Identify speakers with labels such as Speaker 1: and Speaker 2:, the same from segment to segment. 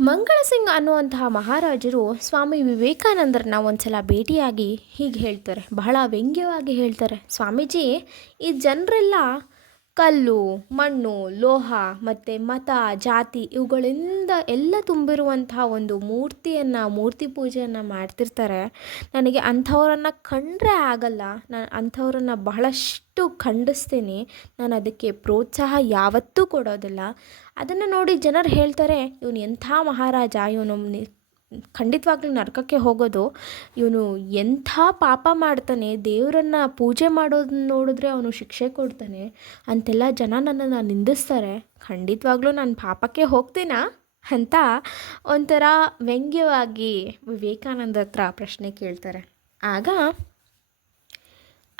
Speaker 1: ಮಂಗಳ ಸಿಂಗ್ ಅನ್ನುವಂತಹ ಮಹಾರಾಜರು ಸ್ವಾಮಿ ವಿವೇಕಾನಂದರನ್ನ ಒಂದ್ಸಲ ಭೇಟಿಯಾಗಿ ಹೀಗೆ ಹೇಳ್ತಾರೆ. ಬಹಳ ವ್ಯಂಗ್ಯವಾಗಿ ಹೇಳ್ತಾರೆ. ಸ್ವಾಮೀಜಿ, ಈ ಜನರೆಲ್ಲ ಕಲ್ಲು, ಮಣ್ಣು, ಲೋಹ ಮತ್ತು ಮತ, ಜಾತಿ ಇವುಗಳಿಂದ ಎಲ್ಲ ತುಂಬಿರುವಂತಹ ಒಂದು ಮೂರ್ತಿಯನ್ನು, ಮೂರ್ತಿ ಪೂಜೆಯನ್ನು ಮಾಡ್ತಿರ್ತಾರೆ. ನನಗೆ ಅಂಥವರನ್ನು ಕಂಡರೆ ಆಗಲ್ಲ. ನಾನು ಅಂಥವ್ರನ್ನ ಬಹಳಷ್ಟು ಖಂಡಿಸ್ತೀನಿ. ನಾನು ಅದಕ್ಕೆ ಪ್ರೋತ್ಸಾಹ ಯಾವತ್ತೂ ಕೊಡೋದಿಲ್ಲ. ಅದನ್ನು ನೋಡಿ ಜನರು ಹೇಳ್ತಾರೆ, ಇವನು ಎಂಥ ಮಹಾರಾಜ, ಇವನು ಖಂಡಿತವಾಗ್ಲೂ ನರಕಕ್ಕೆ ಹೋಗೋದು, ಇವನು ಎಂಥ ಪಾಪ ಮಾಡ್ತಾನೆ, ದೇವರನ್ನು ಪೂಜೆ ಮಾಡೋದನ್ನ ನೋಡಿದ್ರೆ ಅವನು ಶಿಕ್ಷೆ ಕೊಡ್ತಾನೆ, ಅಂತೆಲ್ಲ ಜನ ನನ್ನನ್ನು ನಿಂದಿಸ್ತಾರೆ. ಖಂಡಿತವಾಗ್ಲೂ ನಾನು ಪಾಪಕ್ಕೆ ಹೋಗ್ತೀನಾ? ಅಂತ ಒಂಥರ ವ್ಯಂಗ್ಯವಾಗಿ ವಿವೇಕಾನಂದ ಹತ್ರ ಪ್ರಶ್ನೆ ಕೇಳ್ತಾರೆ. ಆಗ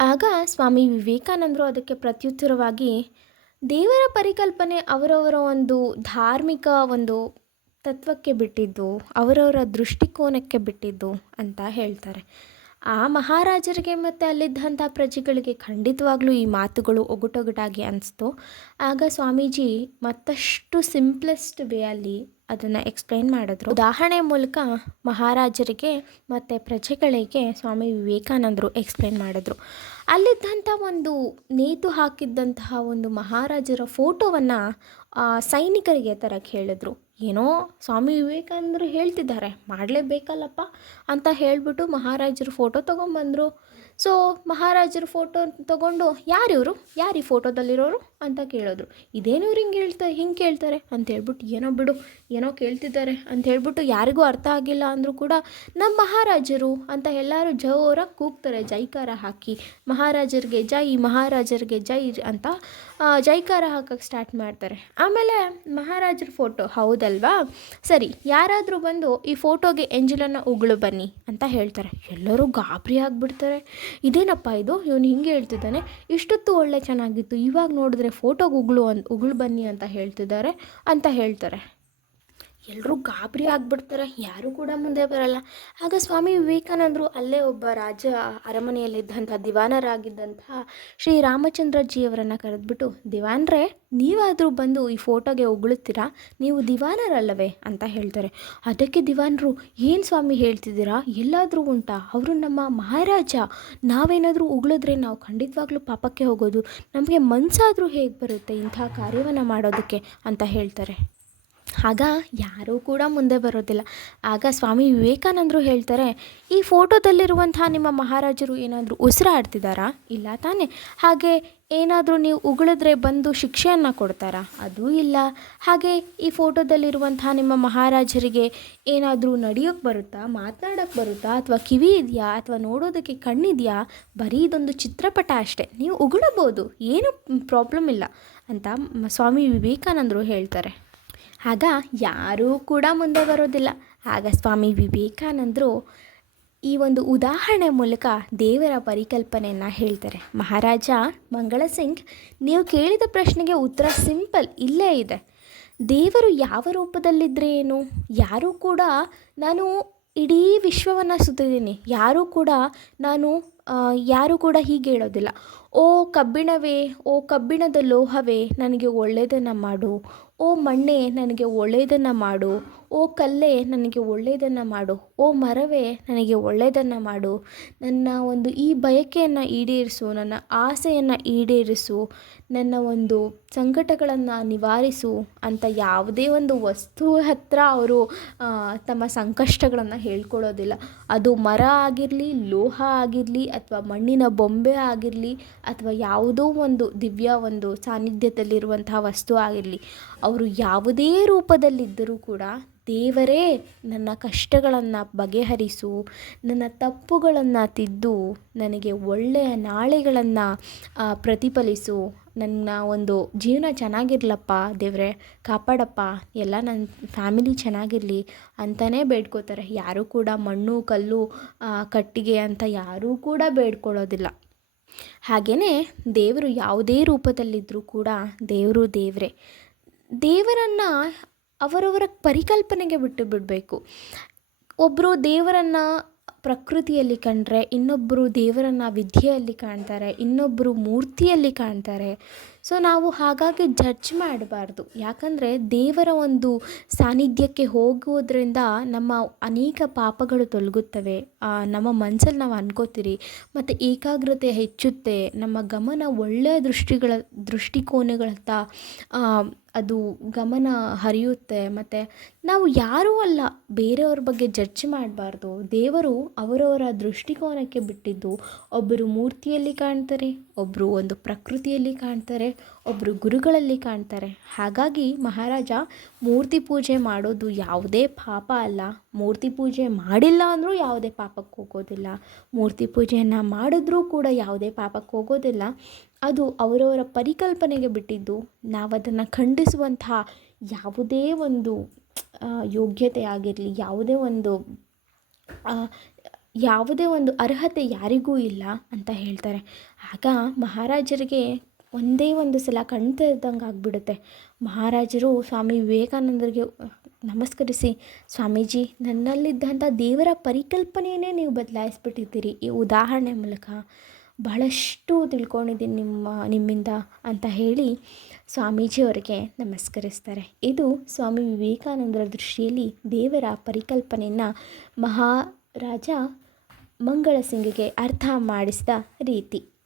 Speaker 1: ಆಗ ಸ್ವಾಮಿ ವಿವೇಕಾನಂದರು ಅದಕ್ಕೆ ಪ್ರತ್ಯುತ್ತರವಾಗಿ, ದೇವರ ಪರಿಕಲ್ಪನೆ ಅವರವರ ಒಂದು ಧಾರ್ಮಿಕ ಒಂದು ತತ್ವಕ್ಕೆ ಬಿಟ್ಟಿದ್ದು, ಅವರವರ ದೃಷ್ಟಿಕೋನಕ್ಕೆ ಬಿಟ್ಟಿದ್ದು ಅಂತ ಹೇಳ್ತಾರೆ. ಆ ಮಹಾರಾಜರಿಗೆ ಮತ್ತು ಅಲ್ಲಿದ್ದಂಥ ಪ್ರಜೆಗಳಿಗೆ ಖಂಡಿತವಾಗ್ಲೂ ಈ ಮಾತುಗಳು ಒಗಟೊಗಟಾಗಿ ಅನಿಸ್ತು. ಆಗ ಸ್ವಾಮೀಜಿ ಮತ್ತಷ್ಟು ಸಿಂಪ್ಲೆಸ್ಟ್ ವೇಯಲ್ಲಿ ಅದನ್ನು ಎಕ್ಸ್ಪ್ಲೈನ್ ಮಾಡಿದ್ರು. ಉದಾಹರಣೆ ಮೂಲಕ ಮಹಾರಾಜರಿಗೆ ಮತ್ತು ಪ್ರಜೆಗಳಿಗೆ ಸ್ವಾಮಿ ವಿವೇಕಾನಂದರು ಎಕ್ಸ್ಪ್ಲೈನ್ ಮಾಡಿದ್ರು. ಅಲ್ಲಿದ್ದಂಥ ಒಂದು ನೇತು ಹಾಕಿದ್ದಂತಹ ಒಂದು ಮಹಾರಾಜರ ಫೋಟೋವನ್ನು ಸೈನಿಕರಿಗೆ ತರಕ್ಕೆ ಹೇಳಿದ್ರು. ಏನೋ ಸ್ವಾಮಿ ವಿವೇಕಾನಂದರು ಹೇಳ್ತಿದ್ದಾರೆ, ಮಾಡಲೇಬೇಕಲ್ಲಪ್ಪ ಅಂತ ಹೇಳಿಬಿಟ್ಟು ಮಹಾರಾಜರ ಫೋಟೋ ತೊಗೊಂಬಂದರು. ಸೊ ಮಹಾರಾಜರ ಫೋಟೋ ತೊಗೊಂಡು ಯಾರಿವರು ಯಾರು ಈ ಫೋಟೋದಲ್ಲಿರೋರು ಅಂತ ಕೇಳಿದ್ರು. ಇದೇನು ಇವ್ರು ಹಿಂಗೆ ಹೇಳ್ತಾ, ಹಿಂಗೆ ಕೇಳ್ತಾರೆ ಅಂತ ಹೇಳ್ಬಿಟ್ಟು, ಏನೋ ಬಿಡು ಏನೋ ಕೇಳ್ತಿದ್ದಾರೆ ಅಂತ ಹೇಳ್ಬಿಟ್ಟು ಯಾರಿಗೂ ಅರ್ಥ ಆಗಿಲ್ಲ ಅಂದರೂ ಕೂಡ ನಮ್ಮ ಮಹಾರಾಜರು ಅಂತ ಎಲ್ಲರೂ ಜೋರಾಗಿ ಕೂಗ್ತಾರೆ, ಜೈಕಾರ ಹಾಕಿ. ಮಹಾರಾಜರಿಗೆ ಜೈ ಮಹಾರಾಜರಿಗೆ ಜೈ ಅಂತ ಜೈಕಾರ ಹಾಕಕ್ಕೆ ಸ್ಟಾರ್ಟ್ ಮಾಡ್ತಾರೆ. ಆಮೇಲೆ ಮಹಾರಾಜರ ಫೋಟೋ ಹೌದಲ್ವಾ? ಸರಿ, ಯಾರಾದರೂ ಬಂದು ಈ ಫೋಟೋಗೆ ಎಂಜಲನ್ನ ಉಗುಳು ಬನ್ನಿ ಅಂತ ಹೇಳ್ತಾರೆ. ಎಲ್ಲರೂ ಗಾಬರಿ ಆಗಿಬಿಡ್ತಾರೆ. ಇದೇನಪ್ಪ ಇದು? ಇವನು ಹಿಂಗೆ ಹೇಳ್ತಿದ್ದಾನೆ, ಇಷ್ಟೊತ್ತು ಒಳ್ಳೆ ಚೆನ್ನಾಗಿತ್ತು, ಇವಾಗ ನೋಡಿದ್ರೆ ಫೋಟೋಗೆ ಉಗುಳು ಅಂತ ಉಗುಳು ಬನ್ನಿ ಅಂತ ಹೇಳ್ತಿದ್ದಾರೆ ಅಂತ ಹೇಳ್ತಾರೆ. ಎಲ್ಲರೂ ಗಾಬರಿ ಆಗಿಬಿಡ್ತಾರೆ, ಯಾರೂ ಕೂಡ ಮುಂದೆ ಬರಲ್ಲ. ಆಗ ಸ್ವಾಮಿ ವಿವೇಕಾನಂದರು ಅಲ್ಲೇ ಒಬ್ಬ ರಾಜ ಅರಮನೆಯಲ್ಲಿದ್ದಂಥ, ದಿವಾನರಾಗಿದ್ದಂಥ ಶ್ರೀ ರಾಮಚಂದ್ರಜಿಯವರನ್ನು ಕರೆದ್ಬಿಟ್ಟು, ದಿವಾನ್ರೇ, ನೀವಾದರೂ ಬಂದು ಈ ಫೋಟೋಗೆ ಉಗುಳುತ್ತೀರಾ? ನೀವು ದಿವಾನರಲ್ಲವೇ? ಅಂತ ಹೇಳ್ತಾರೆ. ಅದಕ್ಕೆ ದಿವಾನರು, ಏನು ಸ್ವಾಮಿ ಹೇಳ್ತಿದ್ದೀರಾ? ಎಲ್ಲಾದರೂ ಉಂಟಾ? ಅವರು ನಮ್ಮ ಮಹಾರಾಜ. ನಾವೇನಾದರೂ ಉಗುಳಿದ್ರೆ ನಾವು ಖಂಡಿತವಾಗ್ಲೂ ಪಾಪಕ್ಕೆ ಹೋಗೋದು. ನಮಗೆ ಮನಸ್ಸಾದರೂ ಹೇಗೆ ಬರುತ್ತೆ ಇಂಥ ಕಾರ್ಯವನ್ನು ಮಾಡೋದಕ್ಕೆ? ಅಂತ ಹೇಳ್ತಾರೆ. ಆಗ ಯಾರೂ ಕೂಡ ಮುಂದೆ ಬರೋದಿಲ್ಲ. ಆಗ ಸ್ವಾಮಿ ವಿವೇಕಾನಂದರು ಹೇಳ್ತಾರೆ, ಈ ಫೋಟೋದಲ್ಲಿರುವಂತಹ ನಿಮ್ಮ ಮಹಾರಾಜರು ಏನಾದರೂ ಉಸಿರಾಡ್ತಿದ್ದಾರಾ ಇಲ್ಲ ತಾನೇ. ಹಾಗೆ ಏನಾದರೂ ನೀವು ಉಗುಳಿದ್ರೆ ಬಂದು ಶಿಕ್ಷೆಯನ್ನು ಕೊಡ್ತಾರಾ? ಅದೂ ಇಲ್ಲ. ಹಾಗೆ ಈ ಫೋಟೋದಲ್ಲಿರುವಂತಹ ನಿಮ್ಮ ಮಹಾರಾಜರಿಗೆ ಏನಾದರೂ ನಡೆಯೋಕ್ಕೆ ಬರುತ್ತಾ ಮಾತನಾಡೋಕ್ಕೆ ಬರುತ್ತಾ, ಅಥವಾ ಕಿವಿ ಇದೆಯಾ, ಅಥವಾ ನೋಡೋದಕ್ಕೆ ಕಣ್ಣಿದೆಯಾ? ಬರೀ ಇದೊಂದು ಚಿತ್ರಪಟ ಅಷ್ಟೇ. ನೀವು ಉಗುಳಬೋದು ಏನು ಪ್ರಾಬ್ಲಮ್ ಇಲ್ಲ ಅಂತ ಸ್ವಾಮಿ ವಿವೇಕಾನಂದರು ಹೇಳ್ತಾರೆ. ಆಗ ಯಾರೂ ಕೂಡ ಮುಂದೆ ಬರೋದಿಲ್ಲ. ಆಗ ಸ್ವಾಮಿ ವಿವೇಕಾನಂದರು ಈ ಒಂದು ಉದಾಹರಣೆ ಮೂಲಕ ದೇವರ ಪರಿಕಲ್ಪನೆಯನ್ನು ಹೇಳ್ತಾರೆ. ಮಹಾರಾಜ, ಮಂಗಳ ಸಿಂಗ್, ನೀವು ಕೇಳಿದ ಪ್ರಶ್ನೆಗೆ ಉತ್ತರ ಸಿಂಪಲ್, ಇಲ್ಲೇ ಇದೆ. ದೇವರು ಯಾವ ರೂಪದಲ್ಲಿದ್ದರೆ ಏನು? ಯಾರೂ ಕೂಡ ನಾನು ಇಡೀ ವಿಶ್ವವನ್ನು ಸುತ್ತಿದ್ದೀನಿ. ಯಾರೂ ಕೂಡ ನಾನು ಯಾರೂ ಕೂಡ ಹೀಗೆ ಹೇಳೋದಿಲ್ಲ. ಓ ಕಬ್ಬಿಣವೇ, ಓ ಕಬ್ಬಿಣದ ಲೋಹವೇ, ನನಗೆ ಒಳ್ಳೆಯದನ್ನು ಮಾಡು. ಓ ಮಣ್ಣೆ, ನನಗೆ ಒಳ್ಳೆಯದನ್ನು ಮಾಡು. ಓ ಕಲ್ಲೇ, ನನಗೆ ಒಳ್ಳೆಯದನ್ನು ಮಾಡು. ಓ ಮರವೇ, ನನಗೆ ಒಳ್ಳೆಯದನ್ನು ಮಾಡು. ನನ್ನ ಒಂದು ಈ ಬಯಕೆಯನ್ನು ಈಡೇರಿಸು, ನನ್ನ ಆಸೆಯನ್ನು ಈಡೇರಿಸು, ನನ್ನ ಒಂದು ಸಂಕಟಗಳನ್ನು ನಿವಾರಿಸು ಅಂತ ಯಾವುದೇ ಒಂದು ವಸ್ತು ಹತ್ರ ಅವರು ತಮ್ಮ ಸಂಕಷ್ಟಗಳನ್ನು ಹೇಳ್ಕೊಳ್ಳೋದಿಲ್ಲ. ಅದು ಮರ ಆಗಿರಲಿ, ಲೋಹ ಆಗಿರಲಿ ಅಥವಾ ಮಣ್ಣಿನ ಬೊಂಬೆ ಆಗಿರಲಿ ಅಥವಾ ಯಾವುದೋ ಒಂದು ದಿವ್ಯ ಒಂದು ಸಾನ್ನಿಧ್ಯದಲ್ಲಿರುವಂತಹ ವಸ್ತು ಆಗಿರಲಿ, ಅವರು ಯಾವುದೇ ರೂಪದಲ್ಲಿದ್ದರೂ ಕೂಡ ದೇವರೇ ನನ್ನ ಕಷ್ಟಗಳನ್ನು ಬಗೆಹರಿಸು, ನನ್ನ ತಪ್ಪುಗಳನ್ನು ತಿದ್ದು, ನನಗೆ ಒಳ್ಳೆಯ ನಾಳೆಗಳನ್ನು ಪ್ರತಿಫಲಿಸು ನನ್ನ ಒಂದು ಜೀವನ ಚೆನ್ನಾಗಿರ್ಲಪ್ಪ, ದೇವರೇ ಕಾಪಾಡಪ್ಪ, ಎಲ್ಲ ನನ್ನ ಫ್ಯಾಮಿಲಿ ಚೆನ್ನಾಗಿರಲಿ ಅಂತಲೇ ಬೇಡ್ಕೋತಾರೆ. ಯಾರೂ ಕೂಡ ಮಣ್ಣು, ಕಲ್ಲು ಕಟ್ಟಿಗೆ ಅಂತ ಯಾರೂ ಕೂಡ ಬೇಡ್ಕೊಳ್ಳೋದಿಲ್ಲ. ಹಾಗೆಯೇ ದೇವರು ಯಾವುದೇ ರೂಪದಲ್ಲಿದ್ದರೂ ಕೂಡ ದೇವರು ದೇವರೇ. ದೇವರನ್ನು ಅವರವರ ಪರಿಕಲ್ಪನೆಗೆ ಬಿಟ್ಟು ಬಿಡಬೇಕು. ಒಬ್ಬರು ದೇವರನ್ನು ಪ್ರಕೃತಿಯಲ್ಲಿ ಕಂಡರೆ ಇನ್ನೊಬ್ಬರು ದೇವರನ್ನು ವಿದ್ಯೆಯಲ್ಲಿ ಕಾಣ್ತಾರೆ ಇನ್ನೊಬ್ಬರು ಮೂರ್ತಿಯಲ್ಲಿ ಕಾಣ್ತಾರೆ. ಸೊ ನಾವು ಹಾಗಾಗಿ ಜಡ್ಜ್ ಮಾಡಬಾರ್ದು. ಯಾಕಂದರೆ ದೇವರ ಒಂದು ಸಾನ್ನಿಧ್ಯಕ್ಕೆ ಹೋಗುವುದರಿಂದ ನಮ್ಮ ಅನೇಕ ಪಾಪಗಳು ತೊಲಗುತ್ತವೆ. ನಮ್ಮ ಮನ್ಸಲ್ಲಿ ನಾವು ಅನ್ಕೋತೀರಿ, ಮತ್ತು ಏಕಾಗ್ರತೆ ಹೆಚ್ಚುತ್ತೆ. ನಮ್ಮ ಗಮನ ಒಳ್ಳೆಯ ದೃಷ್ಟಿಗಳ, ದೃಷ್ಟಿಕೋನಗಳತ್ತ ಅದು ಗಮನ ಹರಿಯುತ್ತೆ. ಮತ್ತು ನಾವು ಯಾರೂ ಅಲ್ಲ, ಬೇರೆಯವ್ರ ಬಗ್ಗೆ ಜಡ್ಜ್ ಮಾಡಬಾರ್ದು. ದೇವರು ಅವರವರ ದೃಷ್ಟಿಕೋನಕ್ಕೆ ಬಿಟ್ಟಿದ್ದು. ಒಬ್ಬರು ಮೂರ್ತಿಯಲ್ಲಿ ಕಾಣ್ತಾರೆ ಒಬ್ಬರು ಒಂದು ಪ್ರಕೃತಿಯಲ್ಲಿ ಕಾಣ್ತಾರೆ ಒಬ್ಬರು ಗುರುಗಳಲ್ಲಿ ಕಾಣ್ತಾರೆ. ಹಾಗಾಗಿ ಮಹಾರಾಜ ಮೂರ್ತಿ ಪೂಜೆ ಮಾಡೋದು ಯಾವುದೇ ಪಾಪ ಅಲ್ಲ. ಮೂರ್ತಿ ಪೂಜೆ ಮಾಡಿಲ್ಲ ಅಂದರೂ ಯಾವುದೇ ಪಾಪಕ್ಕೆ ಹೋಗೋದಿಲ್ಲ. ಮೂರ್ತಿ ಪೂಜೆಯನ್ನು ಮಾಡಿದ್ರೂ ಕೂಡ ಯಾವುದೇ ಪಾಪಕ್ಕೆ ಹೋಗೋದಿಲ್ಲ. ಅದು ಅವರವರ ಪರಿಕಲ್ಪನೆಗೆ ಬಿಟ್ಟಿದ್ದು ನಾವು ಅದನ್ನು ಖಂಡಿಸುವಂತಹ ಯಾವುದೇ ಒಂದು ಯೋಗ್ಯತೆ ಆಗಿರಲಿ, ಯಾವುದೇ ಒಂದು ಯಾವುದೇ ಒಂದು ಅರ್ಹತೆ ಯಾರಿಗೂ ಇಲ್ಲ ಅಂತ ಹೇಳ್ತಾರೆ. ಆಗ ಮಹಾರಾಜರಿಗೆ ಒಂದೇ ಒಂದು ಸಲ ಕಣ್ತಿದ್ದಂಗೆ ಆಗಿಬಿಡುತ್ತೆ ಮಹಾರಾಜರು ಸ್ವಾಮಿ ವಿವೇಕಾನಂದರಿಗೆ ನಮಸ್ಕರಿಸಿ. ಸ್ವಾಮೀಜಿ, ನನ್ನಲ್ಲಿದ್ದಂಥ ದೇವರ ಪರಿಕಲ್ಪನೆಯೇ ನೀವು ಬದಲಾಯಿಸ್ಬಿಟ್ಟಿದ್ದೀರಿ. ಈ ಉದಾಹರಣೆ ಮೂಲಕ ಬಹಳಷ್ಟು ತಿಳ್ಕೊಂಡಿದ್ದೀನಿ ನಿಮ್ಮ, ನಿಮ್ಮಿಂದ ಅಂತ ಹೇಳಿ ಸ್ವಾಮೀಜಿಯವರಿಗೆ ನಮಸ್ಕರಿಸ್ತಾರೆ. ಇದು ಸ್ವಾಮಿ ವಿವೇಕಾನಂದರ ದೃಷ್ಟಿಯಲ್ಲಿ ದೇವರ ಪರಿಕಲ್ಪನೆಯನ್ನು ಮಹಾರಾಜ ಮಂಗಳ ಸಿಂಗಿಗೆ ಅರ್ಥ ಮಾಡಿಸಿದ ರೀತಿ.